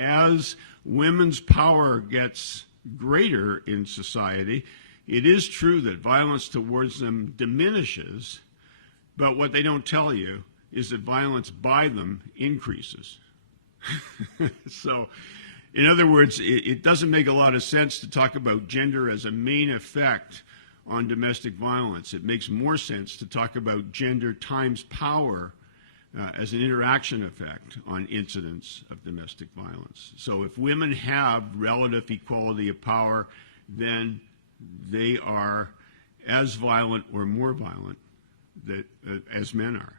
as women's power gets greater in society, it is true that violence towards them diminishes, but what they don't tell you is that violence by them increases. So, in other words, it doesn't make a lot of sense to talk about gender as a main effect on domestic violence. It makes more sense to talk about gender times power as an interaction effect on incidents of domestic violence. So if women have relative equality of power, then they are as violent or more violent as men are.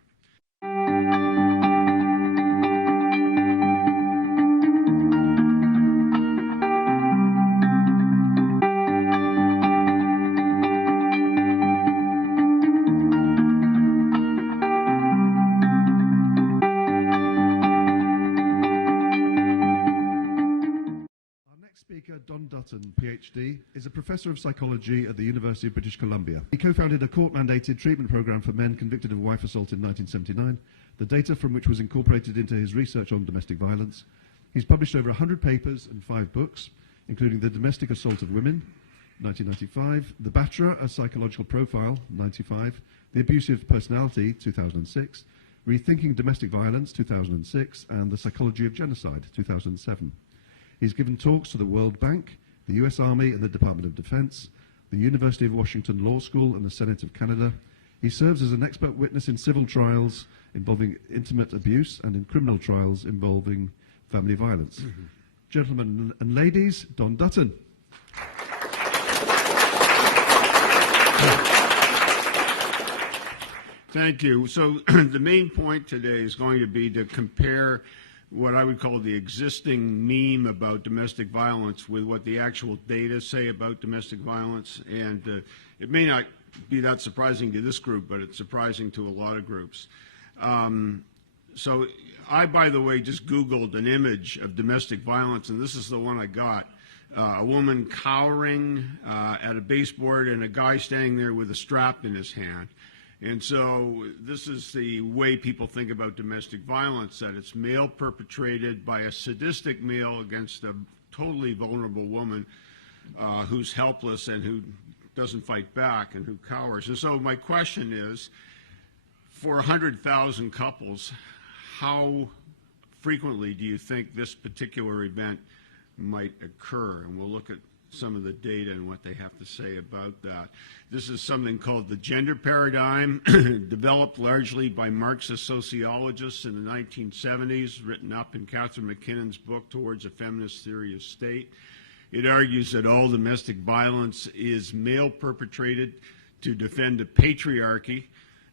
Dutton, PhD, is a professor of psychology at the University of British Columbia. He co-founded a court-mandated treatment program for men convicted of wife assault in 1979, the data from which was incorporated into his research on domestic violence. He's published over 100 papers and 5 books, including The Domestic Assault of Women, 1995, The Batterer, A Psychological Profile, 95, The Abusive Personality, 2006, Rethinking Domestic Violence, 2006, and The Psychology of Genocide, 2007. He's given talks to the World Bank, the US Army and the Department of Defense, the University of Washington Law School and the Senate of Canada. He serves as an expert witness in civil trials involving intimate abuse and in criminal trials involving family violence. Mm-hmm. Gentlemen and ladies, Don Dutton. Thank you. So the main point today is going to be to compare what I would call the existing meme about domestic violence with what the actual data say about domestic violence. And it may not be that surprising to this group, but it's surprising to a lot of groups. So I, by the way, just Googled an image of domestic violence, and this is the one I got. A woman cowering at a baseboard and a guy standing there with a strap in his hand. And so this is the way people think about domestic violence, that it's male perpetrated by a sadistic male against a totally vulnerable woman who's helpless and who doesn't fight back and who cowers. And so my question is, for 100,000 couples, how frequently do you think this particular event might occur? And we'll look at some of the data and what they have to say about that. This is something called the gender paradigm, developed largely by Marxist sociologists in the 1970s, written up in Catherine McKinnon's book, Towards a Feminist Theory of State. It argues that all domestic violence is male perpetrated to defend a patriarchy,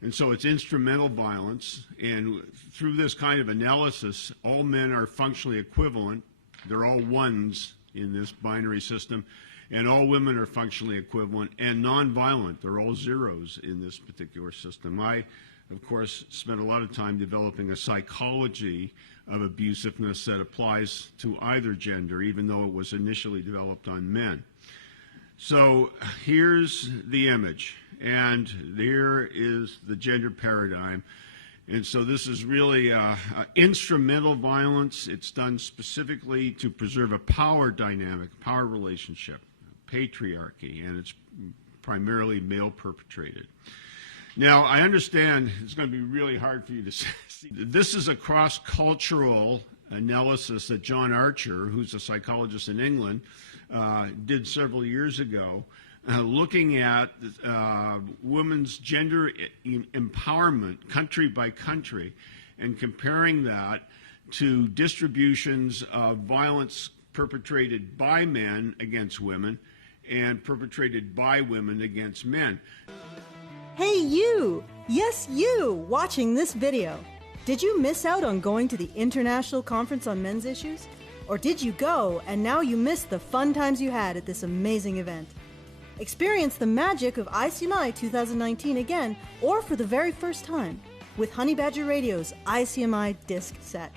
and so it's instrumental violence. And through this kind of analysis, all men are functionally equivalent. They're all ones in this binary system, and all women are functionally equivalent and nonviolent. They're all zeros in this particular system. I, of course, spent a lot of time developing a psychology of abusiveness that applies to either gender, even though it was initially developed on men. So here's the image, and there is the gender paradigm. And so this is really instrumental violence. It's done specifically to preserve a power dynamic, power relationship, patriarchy, and it's primarily male perpetrated. Now, I understand it's going to be really hard for you to see. This is a cross-cultural analysis that John Archer, who's a psychologist in England, did several years ago, looking at women's gender empowerment country by country and comparing that to distributions of violence perpetrated by men against women and perpetrated by women against men. Hey you! Yes, you! Watching this video. Did you miss out on going to the International Conference on Men's Issues? Or did you go and now you missed the fun times you had at this amazing event? Experience the magic of ICMI 2019 again, or for the very first time, with Honey Badger Radio's ICMI disc set.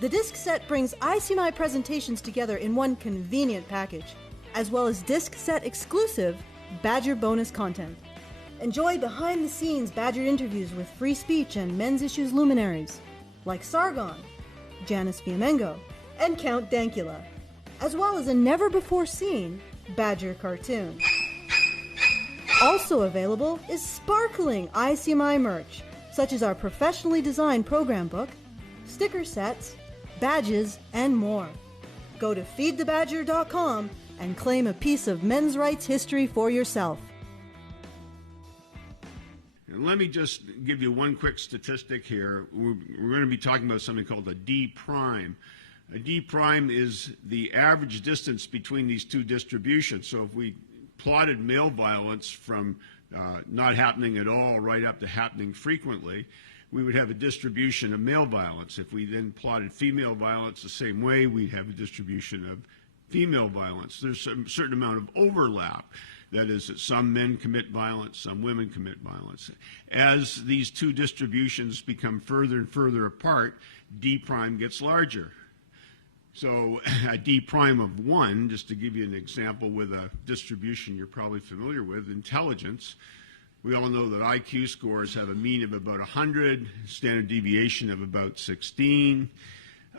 The disc set brings ICMI presentations together in one convenient package, as well as disc set exclusive Badger bonus content. Enjoy behind-the-scenes Badger interviews with free speech and men's issues luminaries, like Sargon, Janice Fiamengo, and Count Dankula, as well as a never-before-seen Badger cartoon. Also available is sparkling ICMI merch, such as our professionally designed program book, sticker sets, badges, and more. Go to feedthebadger.com and claim a piece of men's rights history for yourself. And let me just give you one quick statistic here. We're going to be talking about something called a D prime. A D prime is the average distance between these two distributions. So if we plotted male violence from not happening at all right up to happening frequently, we would have a distribution of male violence. If we then plotted female violence the same way, we'd have a distribution of female violence. There's a certain amount of overlap. That is, that some men commit violence, some women commit violence. As these two distributions become further and further apart, D prime gets larger. So a D prime of 1, just to give you an example with a distribution you're probably familiar with, intelligence. We all know that IQ scores have a mean of about 100, standard deviation of about 16.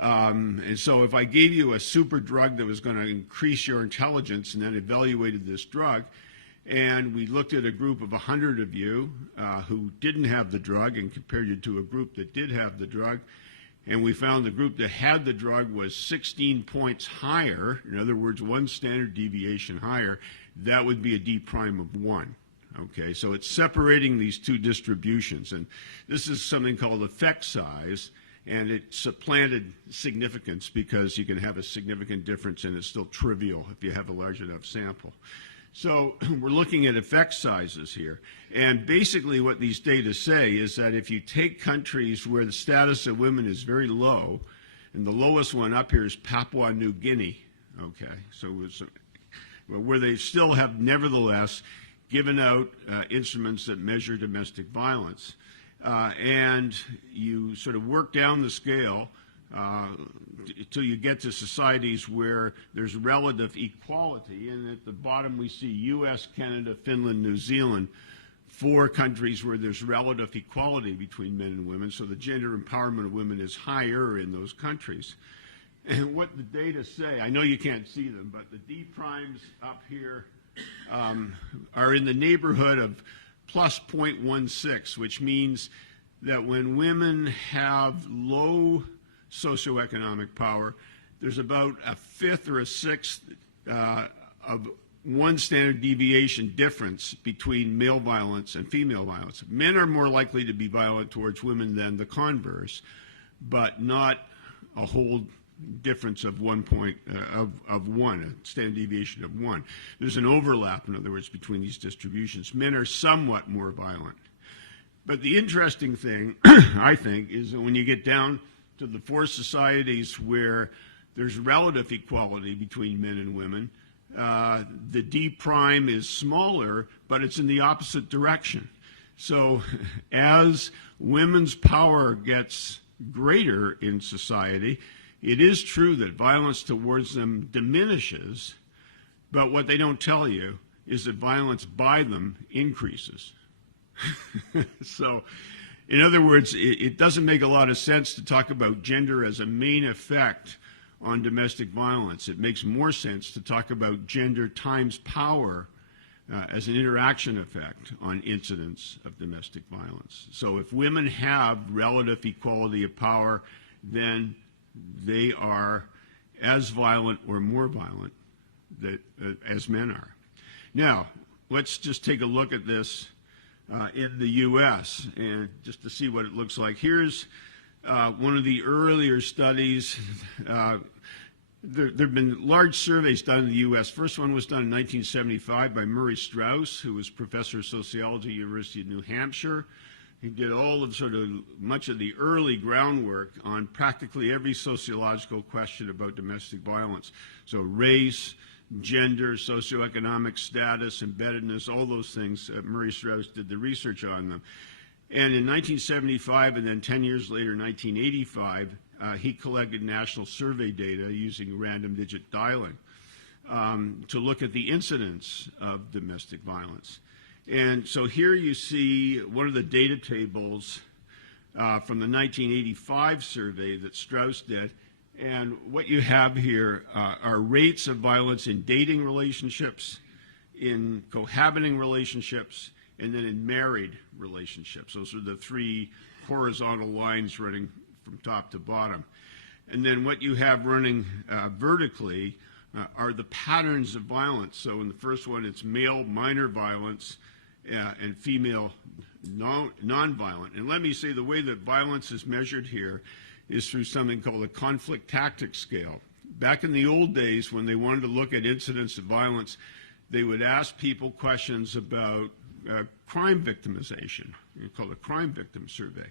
And so if I gave you a super drug that was going to increase your intelligence and then evaluated this drug, and we looked at a group of 100 of you who didn't have the drug and compared you to a group that did have the drug, and we found the group that had the drug was 16 points higher, in other words, 1 standard deviation higher, that would be a D prime of 1. Okay, so it's separating these two distributions, and this is something called effect size, and it supplanted significance because you can have a significant difference and it's still trivial if you have a large enough sample. So we're looking at effect sizes here, and basically what these data say is that if you take countries where the status of women is very low, and the lowest one up here is Papua New Guinea, okay, so it's where they still have nevertheless given out instruments that measure domestic violence. And you sort of work down the scale until you get to societies where there's relative equality. And at the bottom we see US, Canada, Finland, New Zealand, 4 countries where there's relative equality between men and women. So the gender empowerment of women is higher in those countries. And what the data say, I know you can't see them, but the D primes up here are in the neighborhood of plus 0.16, which means that when women have low socioeconomic power, there's about a 5th or a 6th of 1 standard deviation difference between male violence and female violence. Men are more likely to be violent towards women than the converse, but not a whole difference of 1 point of 1, a standard deviation of 1. There's an overlap, in other words, between these distributions. Men are somewhat more violent. But the interesting thing, I think, is that when you get down to the 4 societies where there's relative equality between men and women, the D prime is smaller, but it's in the opposite direction. So as women's power gets greater in society, it is true that violence towards them diminishes, but what they don't tell you is that violence by them increases. So, in other words, it doesn't make a lot of sense to talk about gender as a main effect on domestic violence. It makes more sense to talk about gender times power as an interaction effect on incidents of domestic violence. So if women have relative equality of power, then they are as violent or more violent as men are. Now, let's just take a look at this in the U.S. and just to see what it looks like. Here's one of the earlier studies. There have been large surveys done in the U.S. First one was done in 1975 by Murray Strauss, who was professor of sociology at the University of New Hampshire. He did all of much of the early groundwork on practically every sociological question about domestic violence. So race, gender, socioeconomic status, embeddedness, all those things. Murray Strauss did the research on them. And in 1975, and then 10 years later, 1985, he collected national survey data using random digit dialing to look at the incidence of domestic violence. And so here you see one of the data tables from the 1985 survey that Strauss did. And what you have here are rates of violence in dating relationships, in cohabiting relationships, and then in married relationships. Those are the three horizontal lines running from top to bottom. And then what you have running vertically are the patterns of violence. So in the first one, it's male minor violence and female nonviolent. And let me say, the way that violence is measured here is through something called a conflict tactics scale. Back in the old days, when they wanted to look at incidents of violence, they would ask people questions about crime victimization, called a crime victim survey.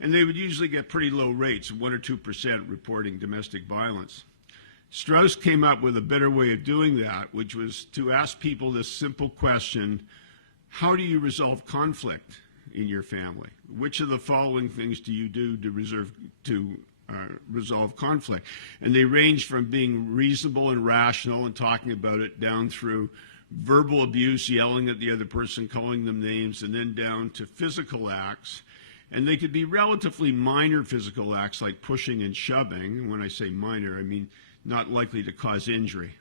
And they would usually get pretty low rates, 1 or 2% reporting domestic violence. Strauss came up with a better way of doing that, which was to ask people this simple question: how do you resolve conflict in your family? Which of the following things do you do to resolve conflict? And they range from being reasonable and rational and talking about it, down through verbal abuse, yelling at the other person, calling them names, and then down to physical acts. And they could be relatively minor physical acts like pushing and shoving. When I say minor, I mean not likely to cause injury.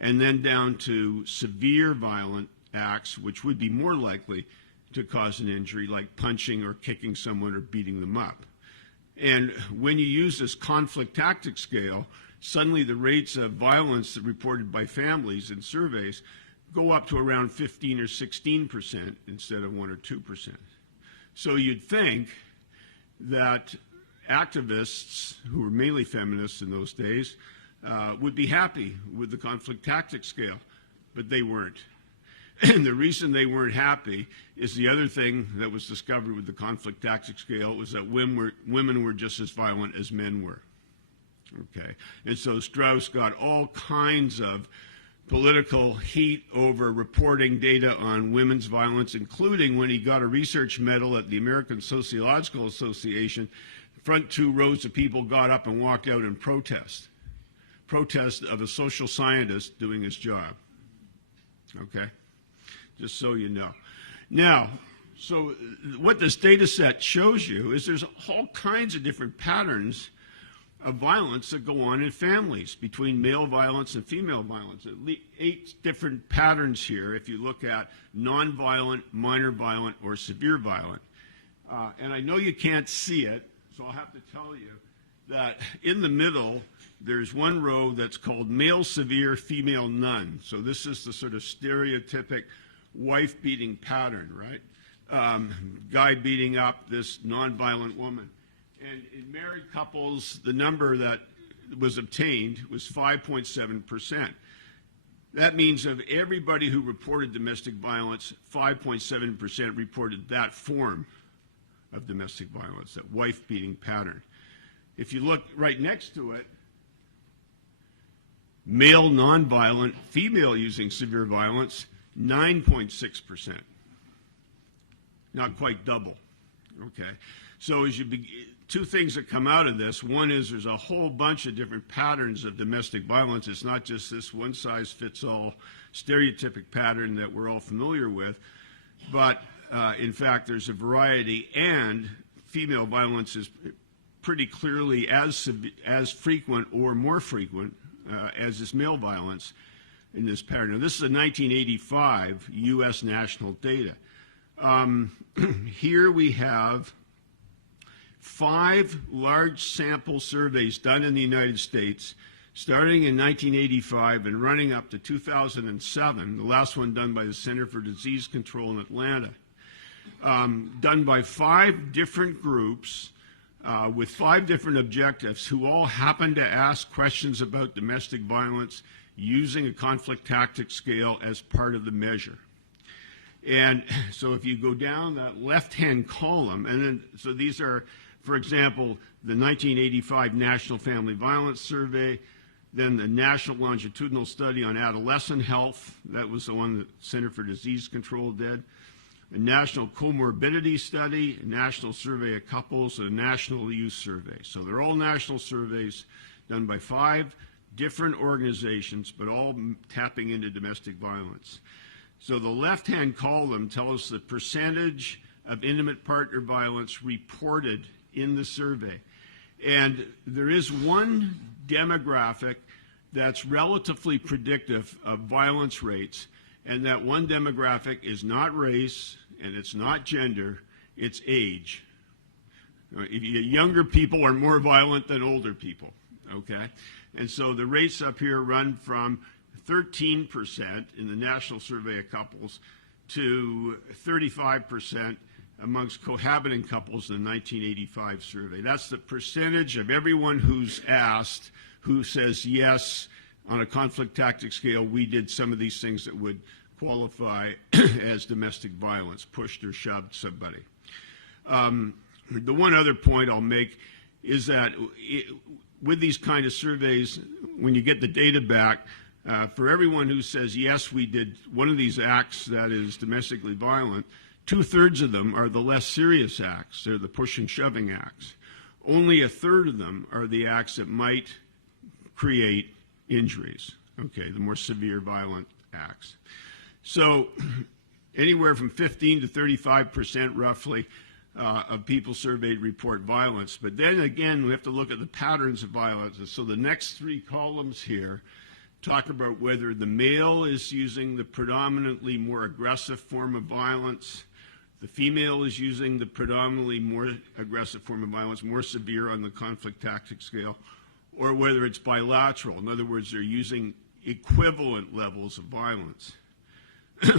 And then down to severe violent acts, which would be more likely to cause an injury, like punching or kicking someone or beating them up. And when you use this conflict tactics scale, suddenly the rates of violence reported by families in surveys go up to around 15 or 16% instead of 1 or 2%. So you'd think that activists, who were mainly feminists in those days, would be happy with the conflict tactics scale, but they weren't. And the reason they weren't happy is the other thing that was discovered with the conflict tactics scale was that women were just as violent as men were. Okay, and so Strauss got all kinds of political heat over reporting data on women's violence, including when he got a research medal at the American Sociological Association. Front two rows of people got up and walked out in protest of a social scientist doing his job. Okay, just so you know. Now, so what this data set shows you is there's all kinds of different patterns of violence that go on in families between male violence and female violence. At least 8 different patterns here if you look at nonviolent, minor violent, or severe violent. And I know you can't see it, so I'll have to tell you that in the middle, there's one row that's called male severe, female none. So this is the sort of stereotypic wife beating pattern, right? Guy beating up this nonviolent woman. And in married couples, the number that was obtained was 5.7%. That means of everybody who reported domestic violence, 5.7% reported that form of domestic violence, that wife-beating pattern. If you look right next to it, male nonviolent, female using severe violence, 9.6%. Not quite double, okay? So as you begin, 2 things that come out of this. One is there's a whole bunch of different patterns of domestic violence. It's not just this one-size-fits-all stereotypic pattern that we're all familiar with, but in fact there's a variety, and female violence is pretty clearly as frequent or more frequent as is male violence in this pattern. Now, this is a 1985 U.S. national data. Here we have 5 large sample surveys done in the United States, starting in 1985 and running up to 2007, the last one done by the Center for Disease Control in Atlanta, done by 5 different groups with 5 different objectives, who all happened to ask questions about domestic violence using a conflict tactics scale as part of the measure. And so if you go down that left-hand column, and then, so these are, for example, the 1985 National Family Violence Survey, then the National Longitudinal Study on Adolescent Health, that was the one that Center for Disease Control did, a National Comorbidity Study, a National Survey of Couples, and a National Youth Survey. So they're all national surveys done by 5 different organizations, but all tapping into domestic violence. So the left-hand column tells us the percentage of intimate partner violence reported in the survey. And there is one demographic that's relatively predictive of violence rates, and that one demographic is not race and it's not gender, it's age. Younger people are more violent than older people, okay? And so the rates up here run from 13% in the National Survey of Couples to 35% amongst cohabiting couples in the 1985 survey. That's the percentage of everyone who's asked who says, yes, on a conflict tactic scale, we did some of these things that would qualify as domestic violence, pushed or shoved somebody. The one other point I'll make is that with these kind of surveys, when you get the data back, for everyone who says, yes, we did one of these acts that is domestically violent, 2/3 of them are the less serious acts. They're the push and shoving acts. Only 1/3 of them are the acts that might create injuries, okay, the more severe violent acts. So anywhere from 15 to 35% roughly of people surveyed report violence. But then again, we have to look at the patterns of violence. So the next 3 columns here talk about whether the male is using the predominantly more aggressive form of violence, the female is using the predominantly more aggressive form of violence, more severe on the conflict tactic scale, or whether it's bilateral. In other words, they're using equivalent levels of violence.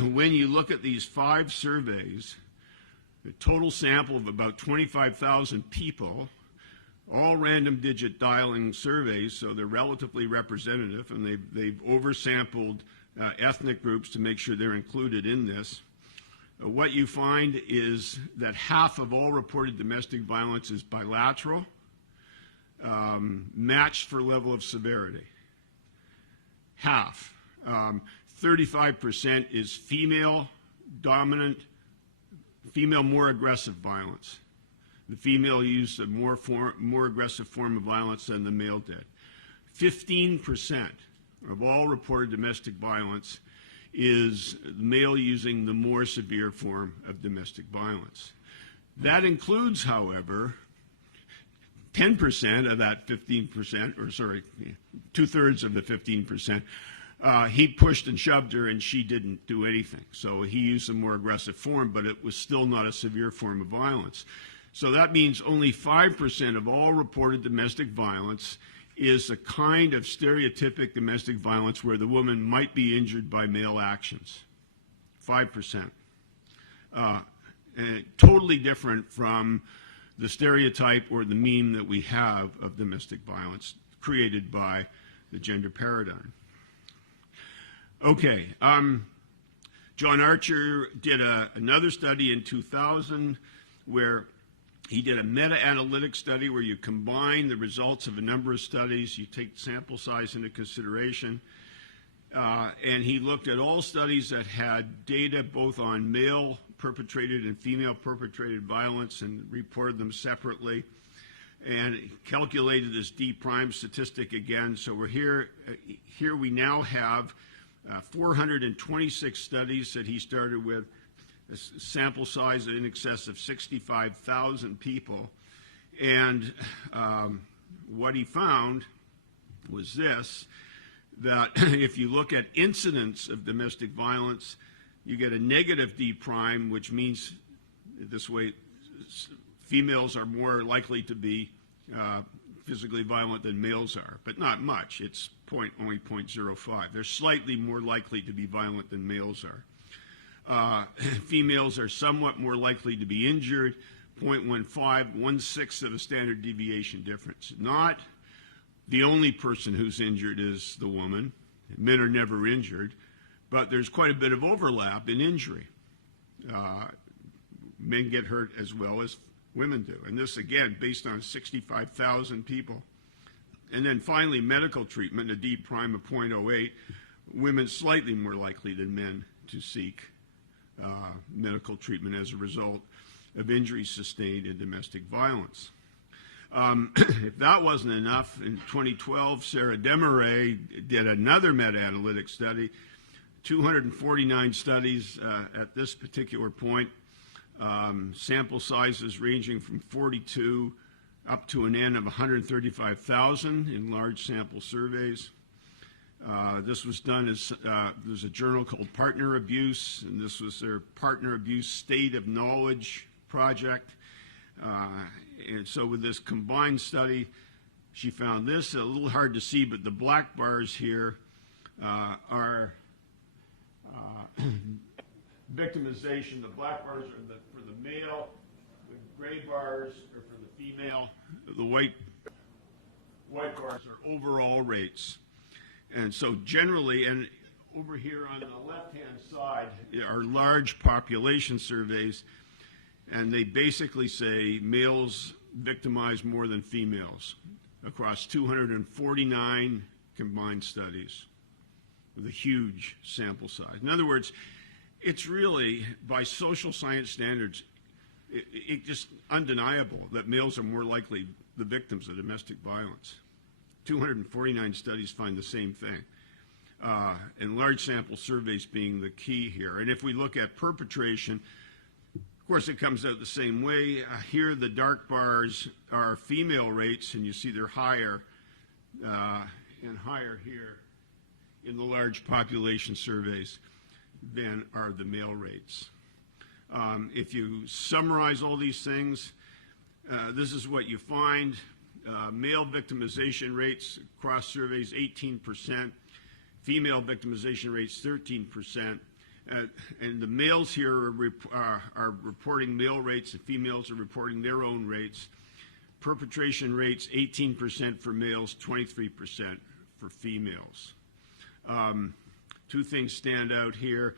When you look at these 5 surveys, the total sample of about 25,000 people, all random digit dialing surveys, so they're relatively representative, and they've oversampled ethnic groups to make sure they're included in this. What you find is that half of all reported domestic violence is bilateral, matched for level of severity. Half. 35% is female dominant, female more aggressive violence. The female used a more aggressive form of violence than the male did. 15% of all reported domestic violence is the male using the more severe form of domestic violence. That includes, however, 10% of that 15%, or sorry, 2/3 of the 15%, he pushed and shoved her and she didn't do anything. So he used a more aggressive form, but it was still not a severe form of violence. So that means only 5% of all reported domestic violence is a kind of stereotypic domestic violence where the woman might be injured by male actions. 5%. And totally different from the stereotype or the meme that we have of domestic violence created by the gender paradigm. Okay, John Archer did another study in 2000 where he did a meta-analytic study where you combine the results of a number of studies, you take sample size into consideration, and he looked at all studies that had data both on male perpetrated and female perpetrated violence and reported them separately, and calculated this D prime statistic again. So we're here we now have 426 studies that he started with, a sample size in excess of 65,000 people. And what he found was this, that if you look at incidents of domestic violence, you get a negative D prime, which means this way females are more likely to be physically violent than males are, but not much. It's only 0.05. They're slightly more likely to be violent than males are. Females are somewhat more likely to be injured, 0.15, 1/6 of a standard deviation difference. Not the only person who's injured is the woman. Men are never injured, but there's quite a bit of overlap in injury. Men get hurt as well as women do. And this, again, based on 65,000 people. And then finally, medical treatment, a D prime of 0.08. Women slightly more likely than men to seek medical treatment as a result of injuries sustained in domestic violence. If that wasn't enough, in 2012, Sarah Desmarais did another meta-analytic study, 249 studies at this particular point, sample sizes ranging from 42 up to an N of 135,000 in large sample surveys. This was done as, there's a journal called Partner Abuse, and this was their Partner Abuse State of Knowledge project. And so with this combined study, she found this, a little hard to see, but the black bars here are victimization. The black bars are for the male, the gray bars are for the female, the white bars are overall rates. And so generally, and over here on the left-hand side are large population surveys, and they basically say males victimize more than females across 249 combined studies with a huge sample size. In other words, it's really, by social science standards, it's just undeniable that males are more likely the victims of domestic violence. 249 studies find the same thing. And large sample surveys being the key here. And if we look at perpetration, of course it comes out the same way. Here the dark bars are female rates, and you see they're higher and higher here in the large population surveys than are the male rates. If you summarize all these things, this is what you find. Male victimization rates across surveys 18%, female victimization rates 13%, and the males here are reporting male rates, and females are reporting their own rates. Perpetration rates 18% for males, 23% for females. Two things stand out here.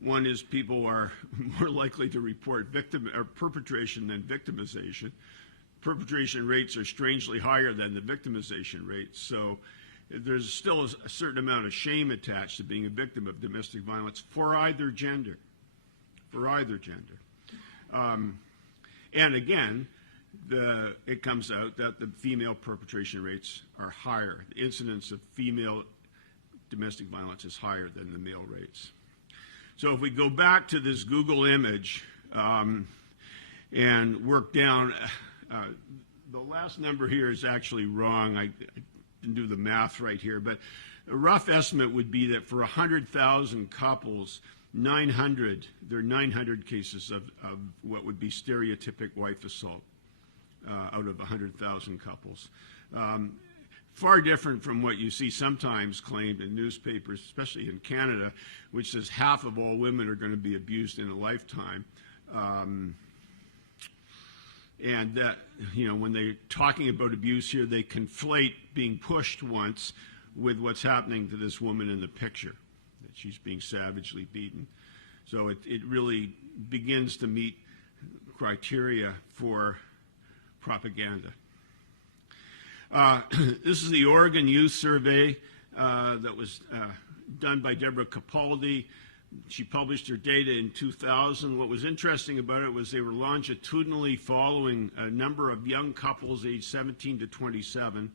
One is people are more likely to report perpetration than victimization. Perpetration rates are strangely higher than the victimization rates, so there's still a certain amount of shame attached to being a victim of domestic violence for either gender. And again, it comes out that the female perpetration rates are higher. The incidence of female domestic violence is higher than the male rates. So if we go back to this Google image and work down, the last number here is actually wrong. I didn't do the math right here, but a rough estimate would be that for 100,000 couples, there are 900 cases of what would be stereotypic wife assault out of 100,000 couples. Far different from what you see sometimes claimed in newspapers, especially in Canada, which says half of all women are going to be abused in a lifetime. And that, when they're talking about abuse here, they conflate being pushed once with what's happening to this woman in the picture, that she's being savagely beaten. So it really begins to meet criteria for propaganda. This is the Oregon Youth Survey that was done by Deborah Capaldi. She published her data in 2000. What was interesting about it was they were longitudinally following a number of young couples aged 17 to 27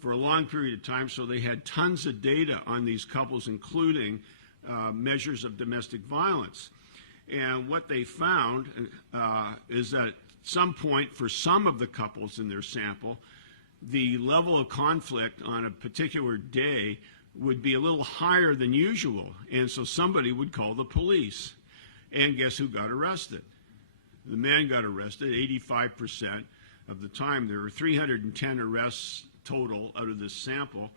for a long period of time, so they had tons of data on these couples, including measures of domestic violence. And what they found is that at some point, for some of the couples in their sample, the level of conflict on a particular day would be a little higher than usual, and so somebody would call the police. And guess who got arrested? The man got arrested 85% of the time. There were 310 arrests total out of this sample,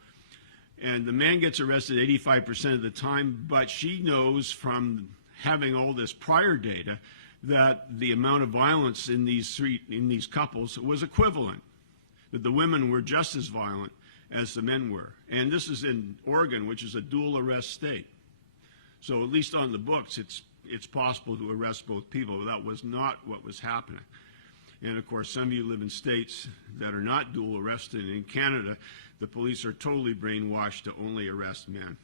and the man gets arrested 85% of the time, but she knows from having all this prior data that the amount of violence in these couples was equivalent, that the women were just as violent as the men were. And this is in Oregon, which is a dual arrest state. So at least on the books, it's possible to arrest both people. That was not what was happening. And of course, some of you live in states that are not dual arrested. In Canada, the police are totally brainwashed to only arrest men.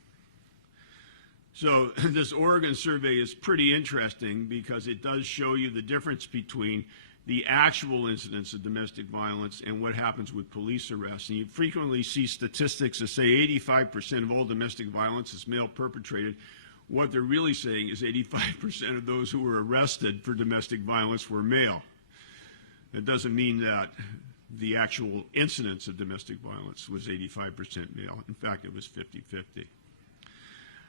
So this Oregon survey is pretty interesting because it does show you the difference between the actual incidents of domestic violence and what happens with police arrests. And you frequently see statistics that say 85% of all domestic violence is male perpetrated. What they're really saying is 85% of those who were arrested for domestic violence were male. It doesn't mean that the actual incidence of domestic violence was 85% male. In fact, it was 50-50.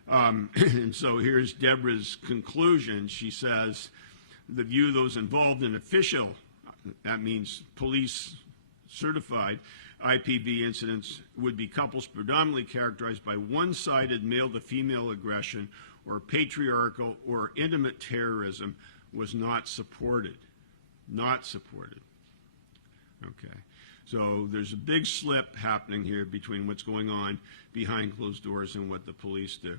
And so here's Deborah's conclusion. She says, the view of those involved in official, that means police certified, IPV incidents would be couples predominantly characterized by one-sided male-to-female aggression or patriarchal or intimate terrorism was not supported. Not supported. Okay. So there's a big slip happening here between what's going on behind closed doors and what the police do.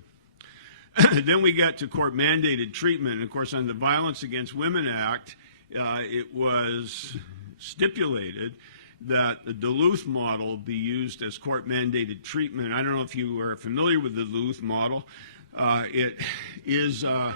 Then we get to court-mandated treatment. And of course, on the Violence Against Women Act, it was stipulated that the Duluth model be used as court-mandated treatment. I don't know if you are familiar with the Duluth model. It is a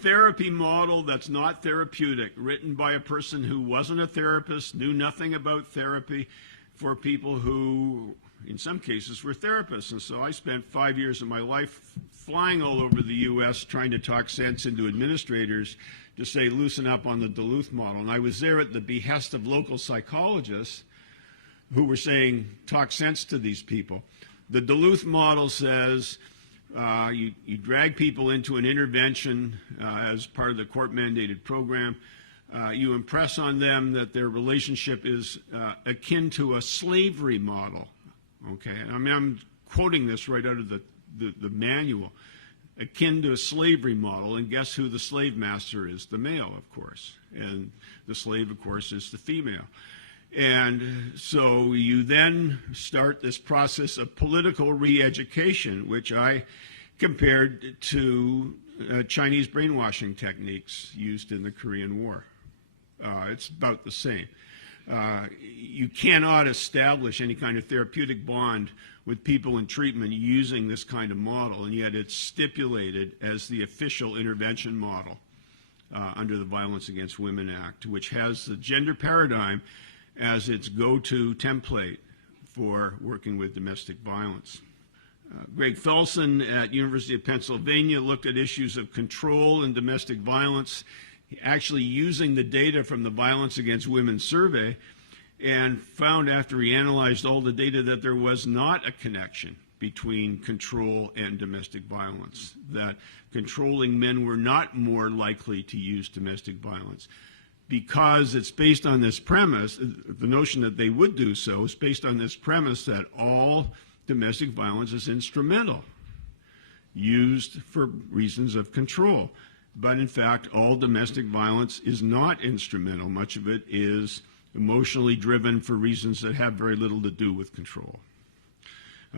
therapy model that's not therapeutic, written by a person who wasn't a therapist, knew nothing about therapy, for people who, in some cases, were therapists. And so I spent 5 years of my life flying all over the U.S. trying to talk sense into administrators to say, loosen up on the Duluth model. And I was there at the behest of local psychologists who were saying, talk sense to these people. The Duluth model says you drag people into an intervention as part of the court-mandated program. You impress on them that their relationship is akin to a slavery model. Okay, and I'm quoting this right out of the manual. Akin to a slavery model, and guess who the slave master is? The male, of course. And the slave, of course, is the female. And so you then start this process of political re-education, which I compared to Chinese brainwashing techniques used in the Korean War. It's about the same. You cannot establish any kind of therapeutic bond with people in treatment using this kind of model, and yet it's stipulated as the official intervention model under the Violence Against Women Act, which has the gender paradigm as its go-to template for working with domestic violence. Greg Felsen at University of Pennsylvania looked at issues of control and domestic violence, actually using the data from the Violence Against Women survey, and found after he analyzed all the data that there was not a connection between control and domestic violence, that controlling men were not more likely to use domestic violence. Because it's based on this premise, the notion that they would do so is based on this premise that all domestic violence is instrumental, used for reasons of control. But in fact, all domestic violence is not instrumental. Much of it is emotionally driven for reasons that have very little to do with control.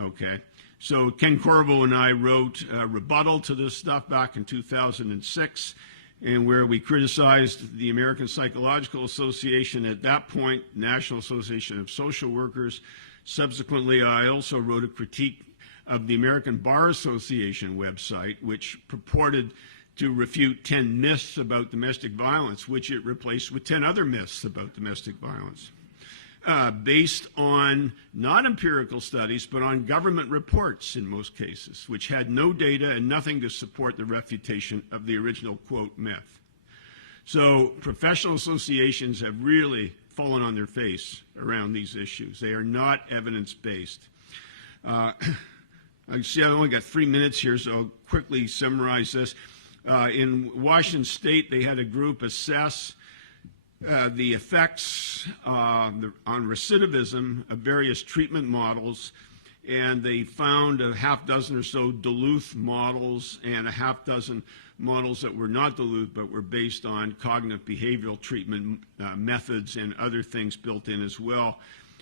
Okay, so Ken Corvo and I wrote a rebuttal to this stuff back in 2006, and where we criticized the American Psychological Association, at that point, National Association of Social Workers. Subsequently, I also wrote a critique of the American Bar Association website, which purported to refute 10 myths about domestic violence, which it replaced with 10 other myths about domestic violence, based on not empirical studies, but on government reports in most cases, which had no data and nothing to support the refutation of the original, quote, myth. So professional associations have really fallen on their face around these issues. They are not evidence-based. See, I only got 3 minutes here, so I'll quickly summarize this. In Washington State, they had a group assess the effects on recidivism of various treatment models, and they found a half dozen or so Duluth models and a half dozen models that were not Duluth but were based on cognitive behavioral treatment methods and other things built in as well.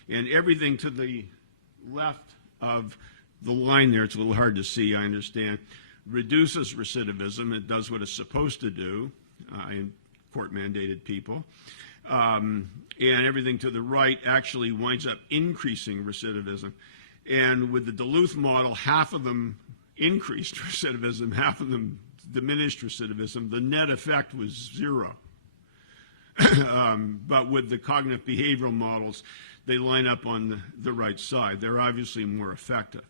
And everything to the left of the line there, it's a little hard to see, I understand, reduces recidivism. It does what it's supposed to do in court-mandated people. And everything to the right actually winds up increasing recidivism. And with the Duluth model, half of them increased recidivism, half of them diminished recidivism. The net effect was 0. But with the cognitive behavioral models, they line up on the right side. They're obviously more effective.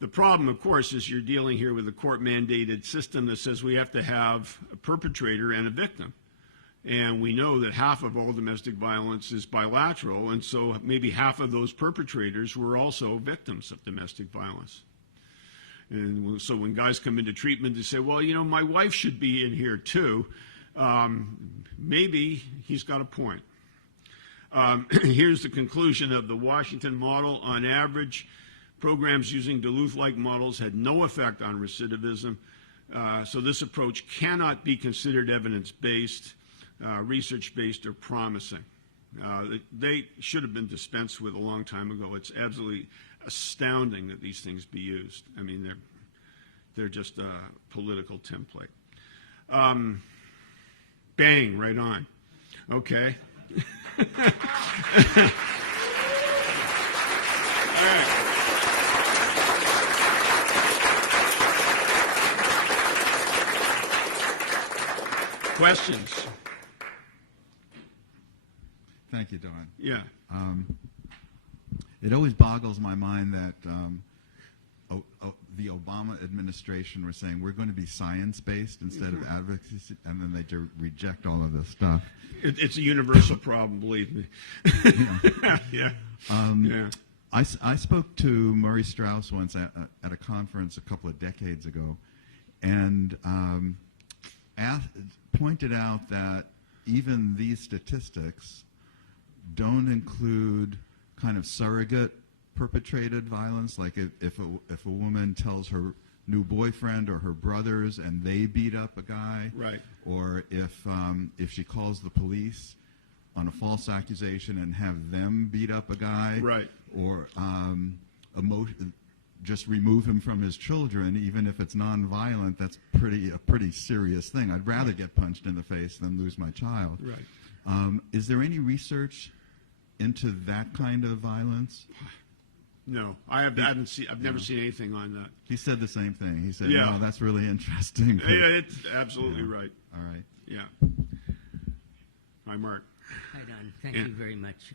The problem, of course, is you're dealing here with a court-mandated system that says we have to have a perpetrator and a victim. And we know that half of all domestic violence is bilateral, and so maybe half of those perpetrators were also victims of domestic violence. And so when guys come into treatment, they say, well, you know, my wife should be in here too. Maybe he's got a point. Here's the conclusion of the Washington model. On average, programs using Duluth-like models had no effect on recidivism. So this approach cannot be considered evidence-based, research-based, or promising. They should have been dispensed with a long time ago. It's absolutely astounding that these things be used. I mean, they're just a political template. Bang, right on. Okay. All right. Questions? Thank you, Don. Yeah. It always boggles my mind that the Obama administration was saying we're going to be science-based instead of advocacy, and then they reject all of this stuff. It's a universal problem, believe me. Yeah. Yeah. I spoke to Murray Strauss once at a conference a couple of decades ago, and pointed out that even these statistics don't include kind of surrogate perpetrated violence, like if a woman tells her new boyfriend or her brothers and they beat up a guy, right, or if she calls the police on a false accusation and have them beat up a guy, right, or just remove him from his children, even if it's nonviolent, that's a pretty serious thing. I'd rather get punched in the face than lose my child. Right. Is there any research into that kind of violence? No, I've never seen anything on that. He said the same thing. He said, yeah. "No, that's really interesting." Yeah, it's absolutely right. All right. Yeah. Hi, Mark. Hi, Don. Thank you very much.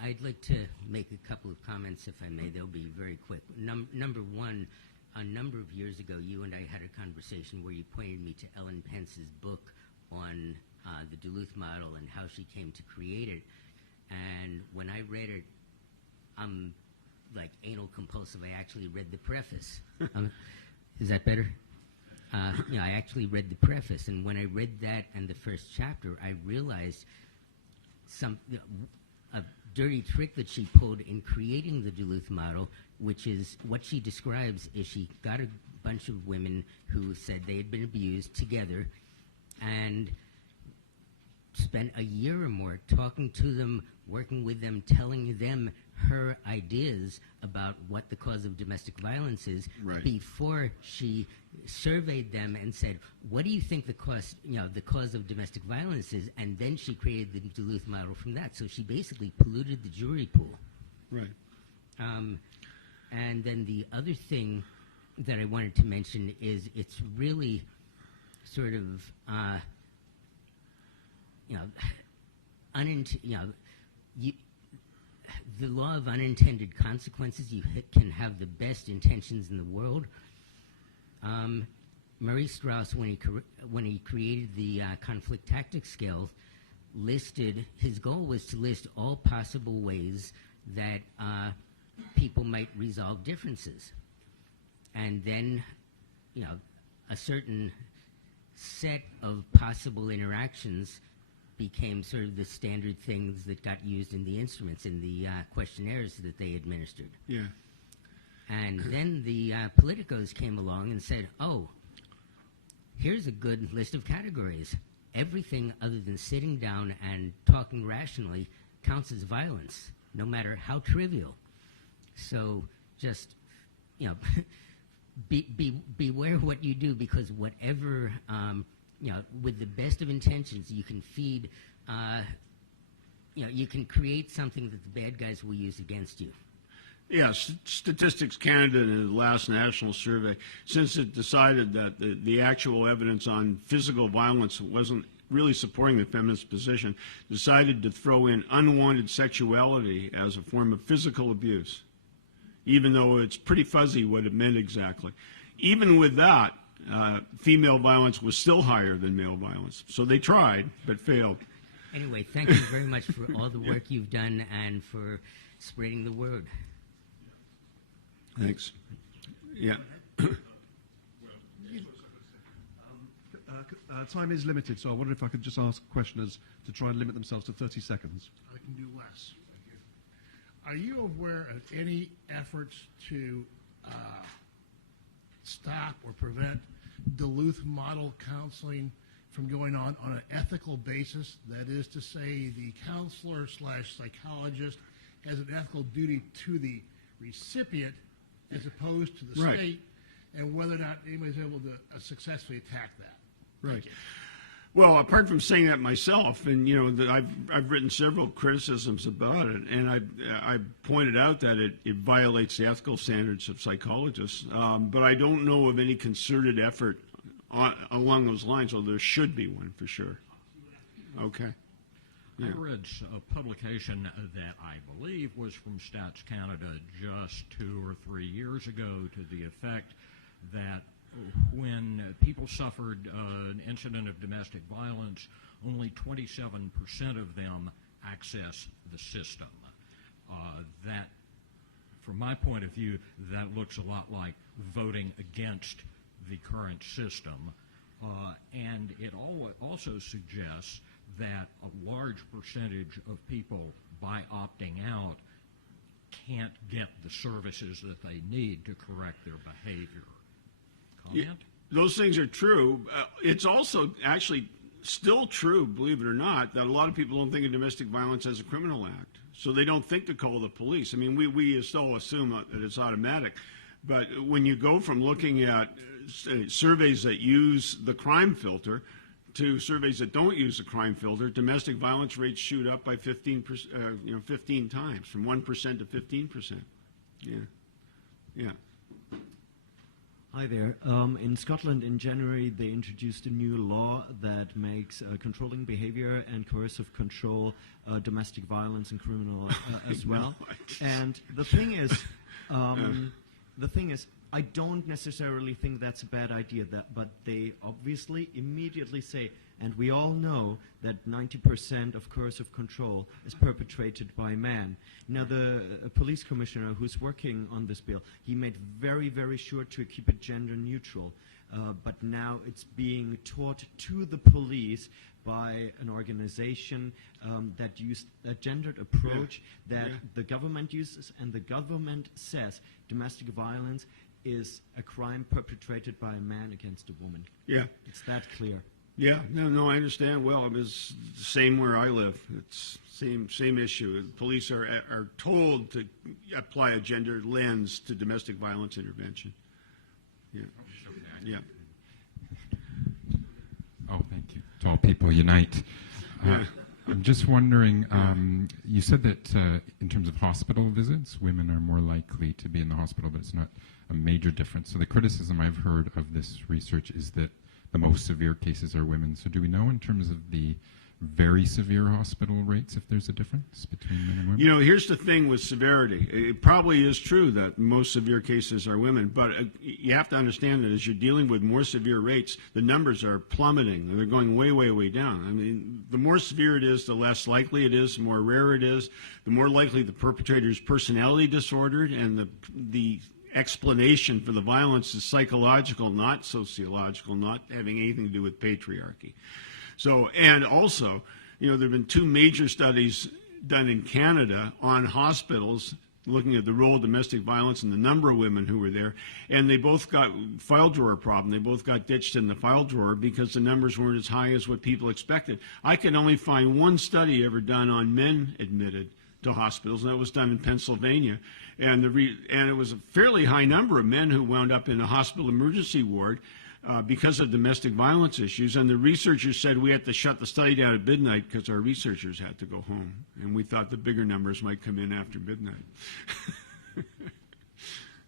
I'd like to make a couple of comments, if I may. They'll be very quick. Number one, a number of years ago, you and I had a conversation where you pointed me to Ellen Pence's book on the Duluth model and how she came to create it. And when I read it, I'm like anal compulsive. I actually read the preface. Is that better? I actually read the preface, and when I read that and the first chapter, I realized a dirty trick that she pulled in creating the Duluth model, which is what she describes is she got a bunch of women who said they had been abused together and spent a year or more talking to them, working with them, telling them her ideas about what the cause of domestic violence is, right, before she surveyed them and said, what do you think the cause of domestic violence is? And then she created the Duluth model from that. So she basically polluted the jury pool. Right. And then the other thing that I wanted to mention is it's really sort of the law of unintended consequences. You can have the best intentions in the world. Murray Strauss, when he created the conflict tactics scale, his goal was to list all possible ways that people might resolve differences, and then a certain set of possible interactions became sort of the standard things that got used in the instruments, in the questionnaires that they administered. Yeah. And then the politicos came along and said, oh, here's a good list of categories. Everything other than sitting down and talking rationally counts as violence, no matter how trivial. So just, beware what you do, because whatever, with the best of intentions, you can feed, you can create something that the bad guys will use against you. Yeah, Statistics Canada in the last national survey, since it decided that the actual evidence on physical violence wasn't really supporting the feminist position, decided to throw in unwanted sexuality as a form of physical abuse, even though it's pretty fuzzy what it meant exactly. Even with that, female violence was still higher than male violence. So they tried, but failed. Anyway, thank you very much for all the work you've done and for spreading the word. Thanks. Yeah. Time is limited, so I wonder if I could just ask questioners to try and limit themselves to 30 seconds. I can do less. Are you aware of any efforts to stop or prevent Duluth model counseling from going on an ethical basis? That is to say, the counselor / psychologist has an ethical duty to the recipient as opposed to the Right. state, and whether or not anybody's able to successfully attack that. Right. Well, apart from saying that myself, and that I've written several criticisms about it, and I pointed out that it violates the ethical standards of psychologists. But I don't know of any concerted effort along those lines. Although there should be one for sure. Okay. I read a publication that I believe was from Stats Canada just 2 or 3 years ago to the effect that when people suffered an incident of domestic violence, only 27% of them access the system. That, from my point of view, that looks a lot like voting against the current system. And it also suggests that a large percentage of people, by opting out, can't get the services that they need to correct their behavior. Comment? Yeah, those things are true. It's also actually still true, believe it or not, that a lot of people don't think of domestic violence as a criminal act. So they don't think to call the police. I mean, we still assume that it's automatic. But when you go from looking at surveys that use the crime filter to surveys that don't use the crime filter, domestic violence rates shoot up by 15 times, from 1% to 15%. Yeah. Yeah. Hi there. In Scotland, in January, they introduced a new law that makes controlling behavior and coercive control domestic violence and criminal as well. And the thing is, I don't necessarily think that's a bad idea. But they obviously immediately say, and we all know that 90% of coercive control is perpetrated by men. Now, the police commissioner who's working on this bill, he made very, very sure to keep it gender neutral. But now it's being taught to the police by an organization that used a gendered approach that the government uses, and the government says domestic violence is a crime perpetrated by a man against a woman. Yeah. It's that clear. Yeah, no, I understand. Well, it was the same where I live. It's same issue. The police are told to apply a gendered lens to domestic violence intervention. Yeah, yeah. Oh, thank you. To All People Unite. I'm just wondering, you said that in terms of hospital visits, women are more likely to be in the hospital, but it's not a major difference. So the criticism I've heard of this research is that the most severe cases are women. So do we know in terms of the very severe hospital rates if there's a difference between men and women? Here's the thing with severity. It probably is true that most severe cases are women, but you have to understand that as you're dealing with more severe rates, the numbers are plummeting. They're going way, way, way down. I mean, the more severe it is, the less likely it is, the more rare it is, the more likely the perpetrator is personality disordered, and the explanation for the violence is psychological, not sociological, not having anything to do with patriarchy. So, and also, there have been 2 major studies done in Canada on hospitals looking at the role of domestic violence and the number of women who were there, and they both got file drawer problem. They both got ditched in the file drawer because the numbers weren't as high as what people expected. I can only find 1 study ever done on men admitted to hospitals, and that was done in Pennsylvania, and it was a fairly high number of men who wound up in a hospital emergency ward because of domestic violence issues, and the researchers said we had to shut the study down at midnight because our researchers had to go home, and we thought the bigger numbers might come in after midnight.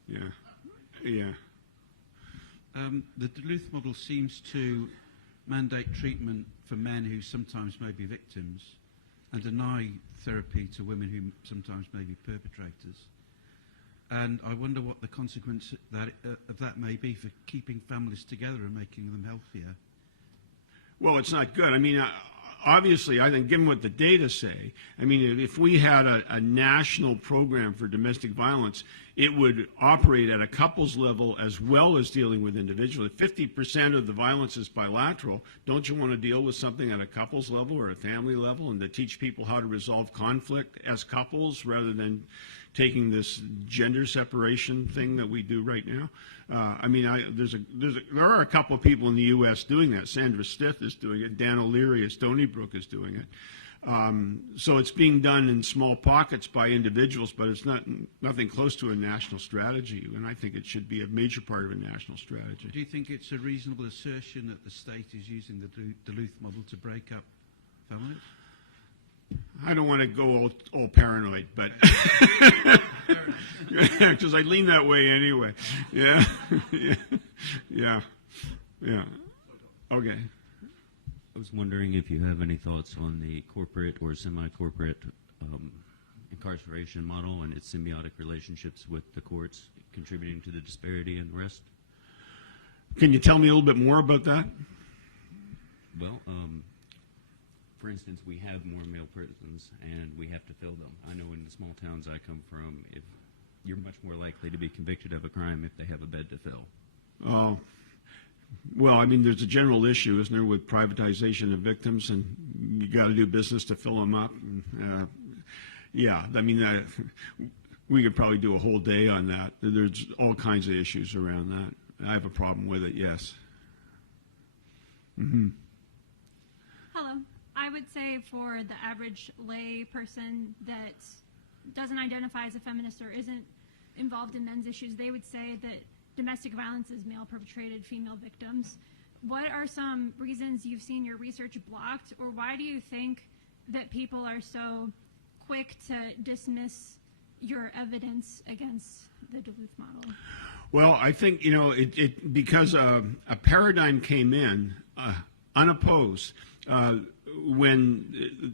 Yeah. The Duluth model seems to mandate treatment for men who sometimes may be victims and deny therapy to women who sometimes may be perpetrators. and I wonder what the consequence of that may be for keeping families together and making them healthier. Well, it's not good. I mean, obviously, I think given what the data say, I mean, if we had a national program for domestic violence, it would operate at a couples level as well as dealing with individuals. If 50% of the violence is bilateral, don't you want to deal with something at a couples level or a family level and to teach people how to resolve conflict as couples rather than taking this gender separation thing that we do right now? I mean, there are a couple of people in the U.S. doing that. Sandra Stith is doing it. Dan O'Leary at Stony Brook is doing it. So it's being done in small pockets by individuals, but it's nothing close to a national strategy, and I think it should be a major part of a national strategy. Do you think it's a reasonable assertion that the state is using the Duluth model to break up families? I don't want to go all paranoid, but because I lean that way anyway. Yeah, yeah. Okay. I was wondering if you have any thoughts on the corporate or semi-corporate incarceration model and its symbiotic relationships with the courts contributing to the disparity and the rest? Can you tell me a little bit more about that? Well, for instance, we have more male prisons, and we have to fill them. I know in the small towns I come from, if you're much more likely to be convicted of a crime if they have a bed to fill. Oh, well, I mean, there's a general issue, isn't there, with privatization of victims, and you got to do business to fill them up. Yeah, I mean, we could probably do a whole day on that. There's all kinds of issues around that. I have a problem with it, yes. Mm-hmm. Hello. I would say for the average lay person that doesn't identify as a feminist or isn't involved in men's issues, they would say that domestic violence is male perpetrated, female victims. What are some reasons you've seen your research blocked, or why do you think that people are so quick to dismiss your evidence against the Duluth model? Well, I think, because a paradigm came in unopposed when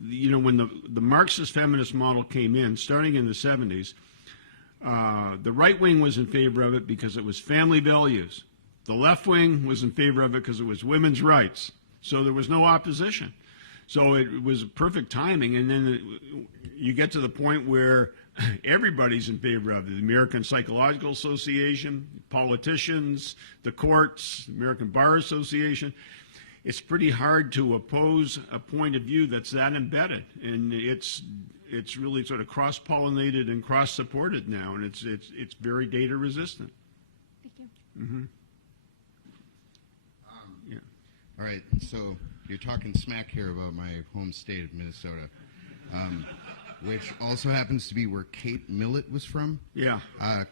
the Marxist feminist model came in, starting in the 70s. The right wing was in favor of it because it was family values. The left wing was in favor of it because it was women's rights. So there was no opposition. So it was perfect timing. And then you get to the point where everybody's in favor of it. The American Psychological Association, politicians, the courts, the American Bar Association. It's pretty hard to oppose a point of view that's that embedded. And it's really sort of cross-pollinated and cross-supported now, and it's very data resistant. Thank you. Mm-hmm. Yeah. All right, so you're talking smack here about my home state of Minnesota, which also happens to be where Kate Millett was from. Yeah.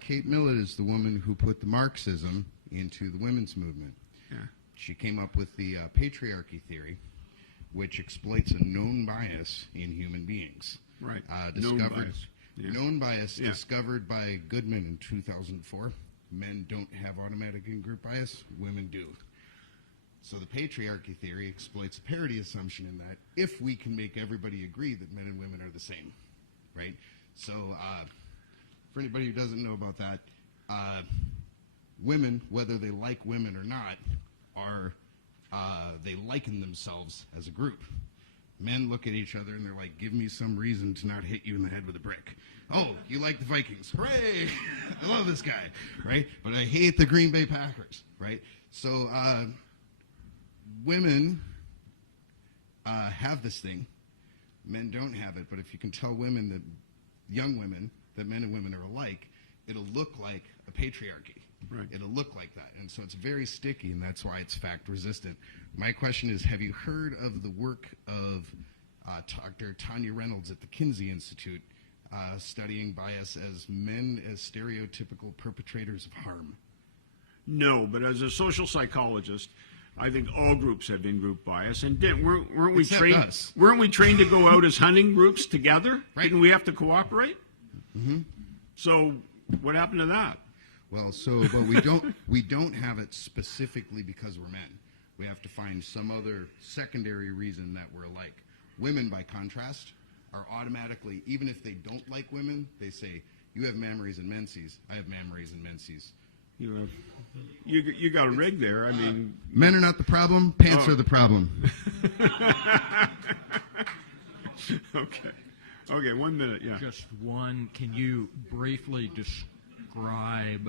Kate Millett is the woman who put the Marxism into the women's movement. Yeah. She came up with the patriarchy theory, which exploits a known bias in human beings. Right. Known bias Yeah. discovered by Goodman in 2004. Men don't have automatic in-group bias. Women do. So the patriarchy theory exploits a parity assumption in that if we can make everybody agree that men and women are the same, right? So for anybody who doesn't know about that, women, whether they like women or not, they liken themselves as a group. Men look at each other and they're like, give me some reason to not hit you in the head with a brick. Oh, you like the Vikings. Hooray! I love this guy, right? But I hate the Green Bay Packers, right? So women have this thing. Men don't have it, but if you can tell women, that young women, that men and women are alike, it'll look like a patriarchy. Right. It'll look like that. And so it's very sticky, and that's why it's fact resistant. My question is, have you heard of the work of Dr. Tanya Reynolds at the Kinsey Institute studying bias as men as stereotypical perpetrators of harm? No, but as a social psychologist, I think all groups have in-group bias, and weren't we Except trained? us. Weren't we trained to go out as hunting groups together? Right. Didn't we have to cooperate? Mm-hmm. So what happened to that? Well, but we don't have it specifically because we're men. We have to find some other secondary reason that we're alike. Women, by contrast, are automatically, even if they don't like women, they say, You have mammaries and menses. I have mammaries and menses. You got a rig there. I mean, men are not the problem. Pants are the problem. Okay, 1 minute, yeah. Just one. Can you briefly describe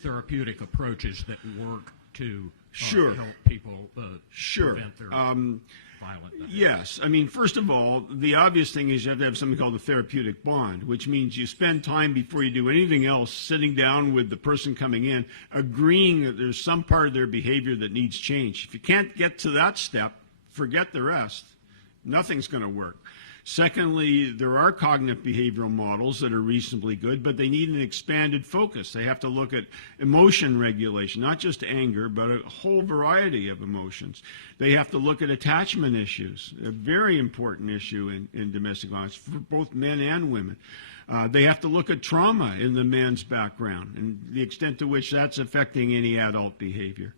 therapeutic approaches that work to Sure. help people Sure. prevent their violent behavior? Yes. I mean, first of all, the obvious thing is you have to have something called the therapeutic bond, which means you spend time before you do anything else sitting down with the person coming in, agreeing that there's some part of their behavior that needs change. If you can't get to that step, forget the rest. Nothing's going to work. Secondly, there are cognitive behavioral models that are reasonably good, but they need an expanded focus. They have to look at emotion regulation, not just anger, but a whole variety of emotions. They have to look at attachment issues, a very important issue in domestic violence for both men and women. They have to look at trauma in the man's background and the extent to which that's affecting any adult behavior.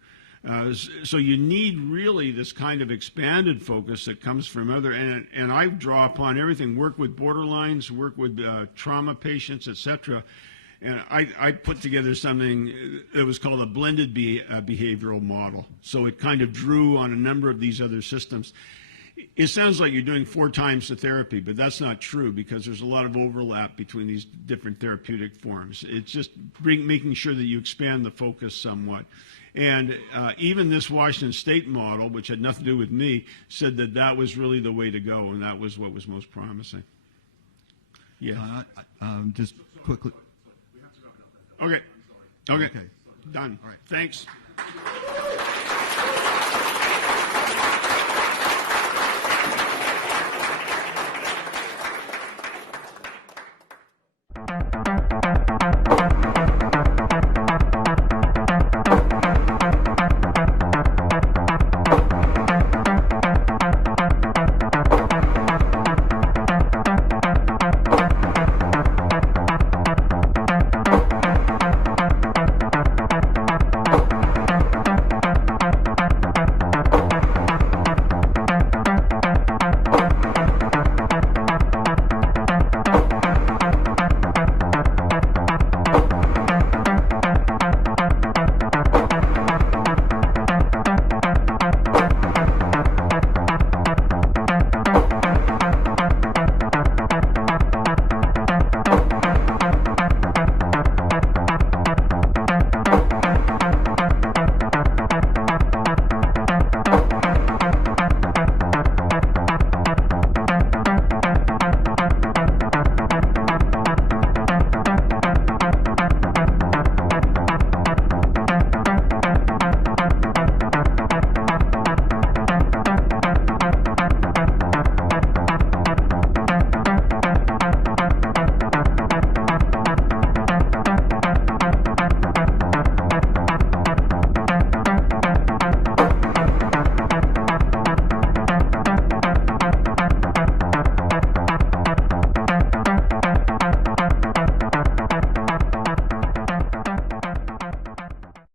So you need really this kind of expanded focus that comes from other, and I draw upon everything, work with borderlines, work with trauma patients, etc. And I put together something that was called a blended behavioral model. So it kind of drew on a number of these other systems. It sounds like you're doing 4 times the therapy, but that's not true because there's a lot of overlap between these different therapeutic forms. It's just making sure that you expand the focus somewhat. And even this Washington State model, which had nothing to do with me, said that that was really the way to go, and that was what was most promising. Yeah. Just quickly. Okay. Done. All right. Thanks.